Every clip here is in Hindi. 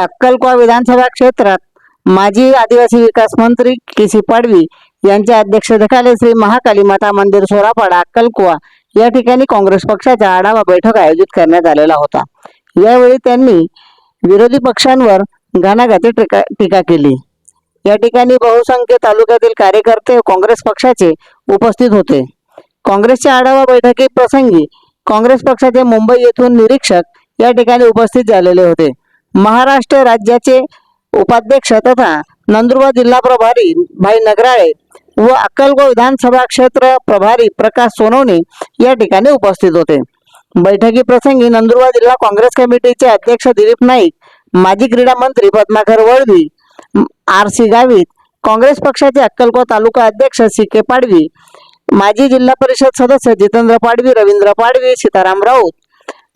अक्कलकोवा विधानसभा क्षेत्रात माजी आदिवासी विकास मंत्री के सी पाडवी यांच्या अध्यक्षतेखाली श्री महाकाली माता मंदिर सोरापाडा अक्कलकुवा या ठिकाणी काँग्रेस पक्षाचा आढावा बैठक आयोजित करण्यात आलेला होता. यावेळी त्यांनी विरोधी पक्षांवर घाणाघाती टीका टीका केली. या ठिकाणी बहुसंख्य तालुक्यातील कार्यकर्ते काँग्रेस पक्षाचे उपस्थित होते. काँग्रेसच्या आढावा बैठकी प्रसंगी काँग्रेस पक्षाचे मुंबई येथून निरीक्षक या ठिकाणी उपस्थित झालेले होते. महाराष्ट्र राज्याचे उपाध्यक्ष तथा नंदुरबार जिल्हा प्रभारी भाई नगराळे व अक्कलगो विधानसभा क्षेत्र प्रभारी प्रकाश सोनवणे या ठिकाणी उपस्थित होते. बैठकी प्रसंगी नंदुरबार जिल्हा काँग्रेस कमिटीचे अध्यक्ष दिलीप नाईक माजी क्रीडा मंत्री पद्माकर वळवी आर सी गावित काँग्रेस पक्षाचे अक्कलकोट तालुका अध्यक्ष सी के पाडवी माजी जिल्हा परिषद सदस्य जितेंद्र पाडवी रवींद्र पाडवी सीताराम राऊत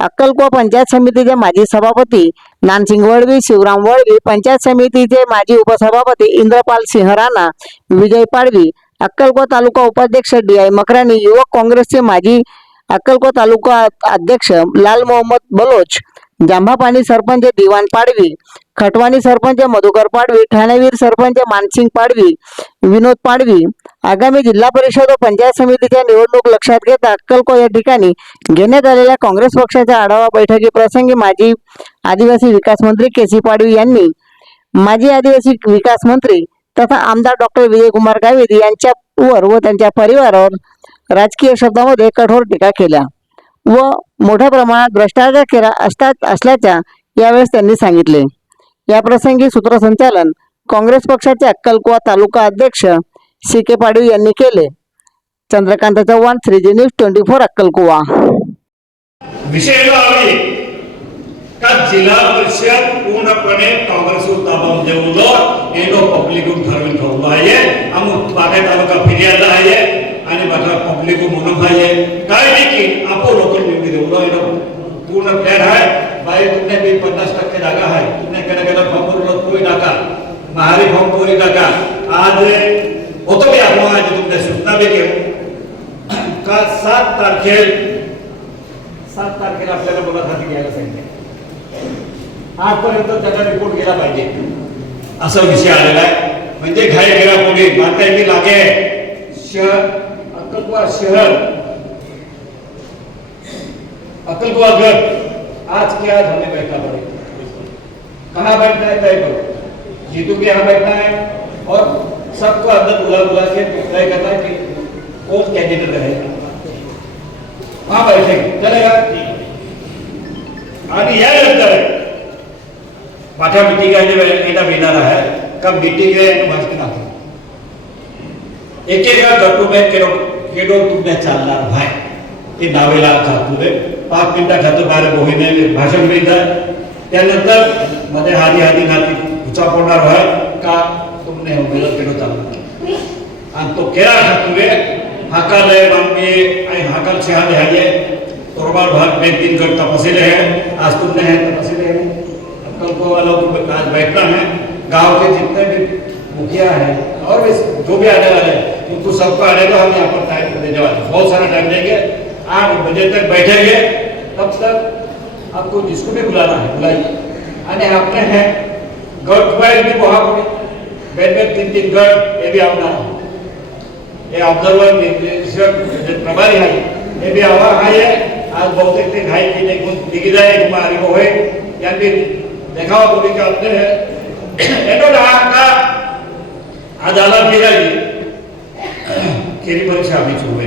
अक्कलको पंचायत समितीचे माजी सभापती नानसिंग वळवी शिवराम वळवी पंचायत समितीचे माजी उपसभापती इंद्रपाल सिंह राणा विजय पाडवी अक्कलको तालुका उपाध्यक्ष डी आय मकरानी युवक काँग्रेसचे माजी अक्कलको तालुका अध्यक्ष लाल मोहम्मद बलोच जांभापाणी सरपंच दिवान पाडवी खटवाणी सरपंच मधुकर पाडवी ठाणेवीर सरपंच मानसिंग पाडवी विनोद पाडवी आगामी जिल्हा परिषद व पंचायत समितीच्या निवडणूक लक्षात घेता अक्कलकोट या ठिकाणी घेण्यात आलेल्या काँग्रेस पक्षाच्या आढावा बैठकी प्रसंगी माजी आदिवासी विकास मंत्री के सी पाडवी यांनी माजी आदिवासी विकास मंत्री तथा आमदार डॉक्टर विजयकुमार गावित यांच्यावर व त्यांच्या परिवारावर राजकीय शब्दामध्ये कठोर टीका केल्या व मोठ्या प्रमाणात भ्रष्टाचार केला असतात असल्याच्या यावेळेस त्यांनी सांगितले. या प्रसंगी सूत्रसंचालन काँग्रेस पक्षाचे अक्कलकुवा तालुका अध्यक्ष सी के पाडवी यांनी केले. Chandrakant Chavan three G news twenty four अक्कलकुवा. का जिल्हा परिषद पूर्णपणे काँग्रेस ताबामध्ये उलो एनो पब्लिक ठरवून ठेवलो आहे. आम्ही बागा तालुका फिर्यादा आहे आणि बागा पब्लिक म्हणून आहे. काय देखील आपो लोक निवडी देऊ एनो पूर्ण प्लॅन आहे. बाई तुमने भी पन्नास टक्के जागा आहे तुमने केला केलं फॉर्म कोई टाका महारी फॉर्म कोई टाका आज होतो की आपण आज तुमच्या सूचना बी घेऊ का सात तारखेला सात तारखेला आपल्याला मुलाखती घ्यायला सांगितले. आजपर्यंत त्याचा रिपोर्ट गेला पाहिजे. असा विषय आलेला आहे. म्हणजे घाई गेला पुढे माता मी लागे? शहर अक्कलकुवा शहर. अक्कलकुवा गट आज क्या आज हमें बैठना पड़ेगा कहाँ बैठना है, तय करो। जीतू के यहाँ बैठना है और सबको अंदर बुला बुला के तय करना है कि कौन कैंडिडेट रहेगा। वहाँ बैठेंगे? चलेगा? आणि यानंतर का चालणार भाय ते नावेला खातुले पाच मिनिटं खातो बाहेर बोहीने भाषण मिळत त्यानंतर मध्ये हादी हादी नाती उचा पडणार आहे का तुमने उमेदवार केडो चालणार आणि तो केला खातुले हाकाले मागणी आणि हाकाल शहा ध्याये तोरबार भाग में तीन गट तपसीले हैं, आज तुमने हैं तपसीले हैं। अब कल को वालों को आज बैठना है, गाँव के जितने भी मुखिया और भी जो भी आने वाले हैं सबको आने दो, हम यहाँ पर टाइम देने वाले बहुत सारा टाइम देंगे। आठ बजे तक बैठेंगे, तब तक आपको जिसको भी बुलाना है, बुलाइए। आने आपने हैं। गट वाइज भी वहाँ बैठ में तीन तीन गट, ये भी अपना हे। ऑब्झर्वर निर्देशक जे प्रभारी हे। बी आवा आहे आज बहुतेक ते घाई की नाही कोण दिग्गजाय कुमार होय यांनी देखावा भूमिका अपने है। एनो ढाका आज आला बिराजी केली परीक्षा आम्ही चुकवे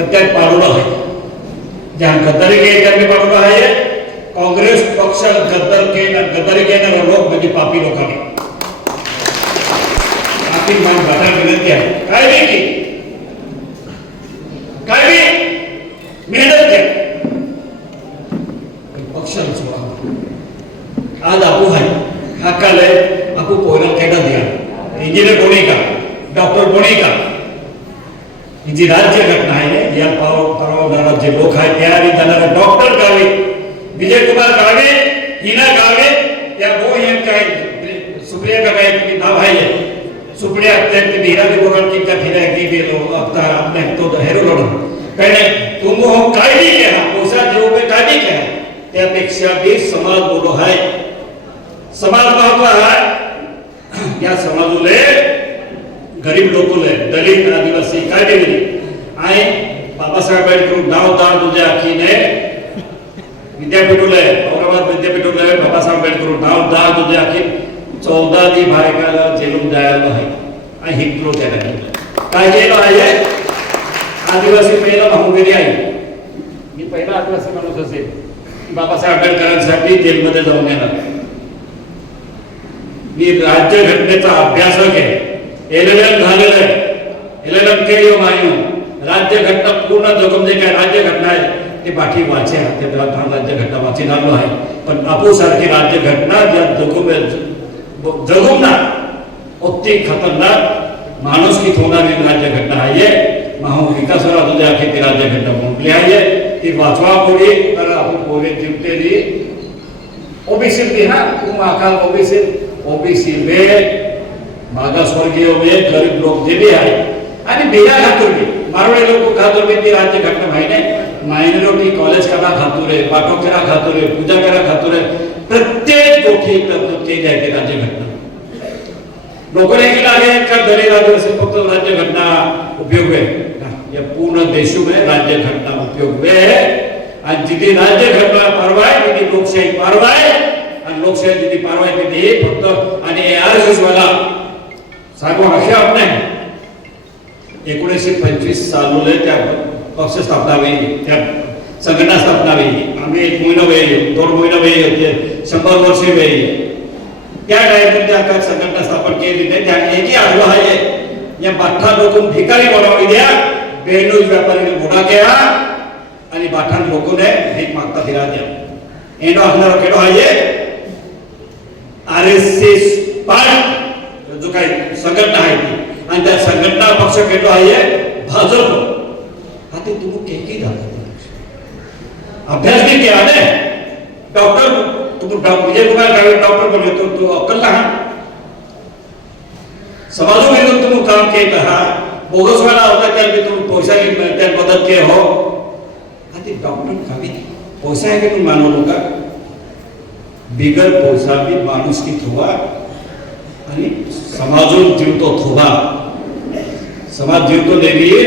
हत्या पड़ल है। जहाँ गदर के जाने पड़ल है, कांग्रेस पक्ष गदर के गदर के ना लोग बजे पापी लोग के। पापी मान बाधा विनती है। काय भी की काय भी मेहनत के। पक्ष जवाब आज आपू है। हकल है आपू पोरा केडा दिया। इंजीनियर बोनी का, डॉक्टर बोनी का। इंजीनियर राज्य घटना परवानाला जे लोक आहेत त्या आणि त्यांना डॉक्टर गावे विजयकुमार गावे हिना गावे या दो यांच्या आहेत सुप्रिया का काय तुम्ही नाव आहे सुप्रिया अत्यंत देवगन की का फिरा की बेलो अपता अपने तो हेरो लढो काय नाही तुम हो काय केला पैसा देऊ पे काय बी केला त्यापेक्षा बी समाज बोलो आहे समाज महत्व आहे या समाजूले गरीब लोकले दलित आदिवासी काय केली आहे बाबासाहेब आंबेडकर नाव दार तुझ्या आखीने आहे औरंगाबाद विद्यापीठले बाबासाहेब आंबेडकर नाव दार तुझ्या आखी चौदा दी भारकाला जेलून जायला आहे. आणि हिंदू त्याला काय जेल आहे? आदिवासी पहिला भाऊगिरी आहे. मी पहिला आदिवासी माणूस असेल बाबासाहेब आंबेडकरांसाठी जेलमध्ये जाऊन येणार. मी राज्य घटनेचा अभ्यासक आहे. एल एल एम झालेलं आहे. एल एल एम के यो मायू राज्य घटना पूर्ण जगून जे काय राज्य घटना आहे, ते पाठी वाचे ते प्रधान राज्य घटना वाची आलो आहे. पण बापू सारखी राज्य घटना ज्या जगून जगून ना अति खतरनाक, माणुसकीत होणारी राज्य घटना आहे. माहू विकासरा तुझ्या आखी ती राज्य घटना म्हटली आहे. ती वाचवा पुढे, तर आपण पोरे जिंकतेली ओबीसी भी हाँ? तुम आकाल ओबीसी. ओबीसी में मागासवर्गीय में गरीब लोक जे बी आहे. आणि बिया खातूर મારવાડી લોકો ખાતર બેતી રાજ્ય ઘટના ભાઈને માઇનોરિટી કોલેજ કરા ખાતુરે પાટો કરા ખાતુરે પૂજા કરા ખાતુરે પ્રત્યેક ગોઠી પ્રવૃત્તિ થઈ જાય કે રાજ્ય ઘટના. લોકોને એમ લાગે કે દરેક રાજ્ય से फक्त राज्य घटना उपयोग है या पूर्ण देशों में राज्य घटना उपयोग हुए है आणि जिथे राज्य घटना परवाय तिथे लोकशाही पारवाय आणि लोकशाही जिथे पारवाय तिथे फक्त आणि आर एस एस वाला सांगू अशा आपण एकोणीसशे पंचवीस सालोले त्या पक्ष स्थापना वेळी त्या संघटना स्थापना वेळी आम्ही एक महिना वेळी दोन महिना वेळी होते शंभर वर्ष वेळी त्या टायमात त्या संघटना स्थापन केली. नाही त्या एकही आग्रह आहे, या बाठा लोकून भिकारी बनवली द्या. बेनूज व्यापारी मोठा घ्या आणि बाठान लोकूने भीक मागता फिरा द्या. एनो असणार केडो आहे. आर एस एस पार्ट जो काही संघटना आहे ती. आणि त्या संघटना पक्ष केडो आहे भाजप हा ते तुम्ही केकी जातात अभ्यास भी केला ने डॉक्टर तुम्ही डॉ- विजय कुमार गावे डॉक्टर बनले तो तो अक्कल लहान समाजो विरुद्ध तुम्ही काम केलं आहात बोगस वाला होता त्याला मी तुम्ही पैसा घेतला त्या मदत के हो हा ते डॉक्टर खावी पैसा आहे की तुम्ही मानवलो का बिगर पैसा बी माणूस की थोवा आणि समाजून जीवतो थोवा સમાજ જીવતો દેવીએ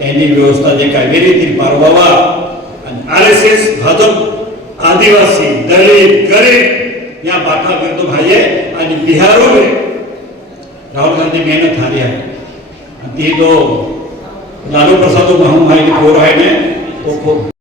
એની વ્યવસ્થા જે કાવેરીથી પારવાવા અને આરએસએસ ભાજપ, આદિવાસી, દલિત, ગરીબ યા બાઠા વિરુદ્ધ ભાઈએ અને બિહારો મે રાહુલ ગાંધી મહેનત હાર્યા તે તો લાલુ પ્રસાદ મહામાઈ કોર હાઈને